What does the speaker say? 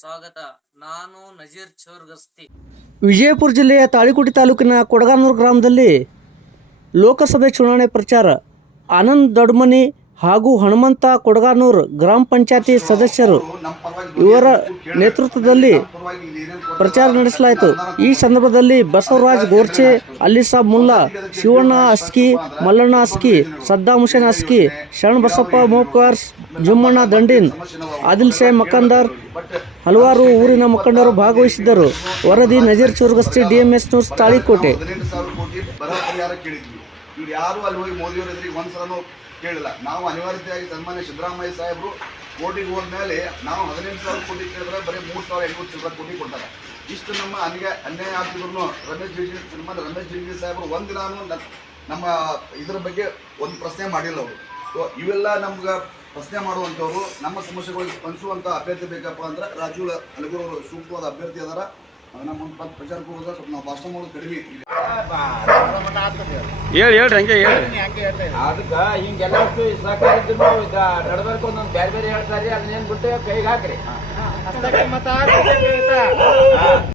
ಸ್ವಾಗತ. ವಿಜಯಪುರ ಜಿಲ್ಲೆಯ ತಾಳಿಕೋಟಿ ತಾಲೂಕಿನ ಕೊಡಗಾನೂರು ಗ್ರಾಮದಲ್ಲಿ ಲೋಕಸಭೆ ಚುನಾವಣೆ ಪ್ರಚಾರ. ಆನಂದ್ ದೊಡ್ಮನಿ ಹಾಗೂ ಹನುಮಂತ ಕೊಡಗಾನೂರ್ ಗ್ರಾಮ ಪಂಚಾಯತಿ ಸದಸ್ಯರು ಇವರ ನೇತೃತ್ವದಲ್ಲಿ ಪ್ರಚಾರ ನಡೆಸಲಾಯಿತು. ಈ ಸಂದರ್ಭದಲ್ಲಿ ಬಸವರಾಜ್ ಗೋರ್ಚೆ ಅಲ್ಲಿಸಾಬ್ ಮುಲ್ಲಾ, ಶಿವಣ್ಣ ಅಸ್ಕಿ, ಮಲ್ಲಣ್ಣ ಅಸ್ಕಿ ಸದ್ದಾಂ ಹುಸೇನ್ ಅಸ್ಕಿ, ಶರಣ್ ಬಸಪ್ಪ ಮೋಕಾರ್ ಜುಮ್ಮಣ್ಣ ದಂಡಿನ್, ಆದಿಲ್ ಸೇ ಮಕ್ಕಂದರ್ ಹಲವಾರು ಊರಿನ ಮುಖಂಡರು ಭಾಗವಹಿಸಿದ್ದರು. ವರದಿ ನಜೀರ್ ಚುರ್ಗಸ್ತಿ ಡಿಎಂಎಸ್ ನ್ಯೂಸ್, ತಾಳಿಕೋಟೆ. ಯಾರು ಅಲ್ಲಿ ಹೋಗಿ ಮೋದಿ ಎದುರಿಗೆ ಒಂದ್ಸಲನೂ ಕೇಳಿಲ್ಲ. ನಾವು ಅನಿವಾರ್ಯತೆಯಾಗಿ ಸನ್ಮಾನ್ಯ ಸಿದ್ದರಾಮಯ್ಯ ಸಾಹೇಬರು ಕೋಟಿಗೆ ಹೋದ್ಮೇಲೆ ನಾವು ಹದಿನೆಂಟು ಸಾವಿರ ಕೋಟಿ ಕೇಳಿದ್ರೆ ಬರೀ ಮೂರು ಸಾವಿರ ಎಂಟು ಚಿಲ್ಲರ ಕೋಟಿ ಕೊಡ್ತಾರೆ. ಇಷ್ಟು ನಮ್ಮ ಅನ್ಯಾಯ ಅನ್ಯಾಯ ಆಗ್ತಿದ್ರು ರಮೇಶ್ ಜಿಗಿ ಸಿನಿಮಾದ ರಮೇಶ್ ಜಿಗಿ ಸಾಹೇಬರು ಒಂದಿನಾನು ನಾನು ನಮ್ಮ ಇದ್ರ ಬಗ್ಗೆ ಒಂದು ಪ್ರಶ್ನೆ ಮಾಡಿಲ್ಲ ಅವರು. ಸೊ ಇವೆಲ್ಲ ನಮ್ಗೆ ಪ್ರಶ್ನೆ ಮಾಡುವಂಥವ್ರು, ನಮ್ಮ ಸಮಸ್ಯೆಗಳಿಗೆ ಸ್ಪಂದಿಸುವಂಥ ಅಭ್ಯರ್ಥಿ ಬೇಕಪ್ಪ ಅಂದ್ರೆ ರಾಜೀವ್ ಅಲಗೂರು ಅವರು ಸೂಕ್ತವಾದ ಅಭ್ಯರ್ಥಿ ಅದಾರ. ನಮ್ಮ ಪ್ರಚಾರಕ್ಕೆ ಹೋಗೋದ ಸ್ವಲ್ಪ ನಾವು ಭಾಷಣ ಮಾಡೋದು ಕಡಿಮೆ. ಹೇಳಿ, ಹೇಳ್ರಿ ಹಂಗೆ ಹೇಳಿ. ಅದಕ್ಕ ಹಿಂಗೆಲ್ಲ ಸಹಕಾರಿದ್ರು ನಡ್ಬರ್ಕ ಒಂದೊಂದು ಬೇರೆ ಬೇರೆ ಹೇಳ್ತಾರೆ ಅದನ್ನೇನ್ ಬಿಟ್ಟು ಕೈಗೆ ಹಾಕ್ರಿ?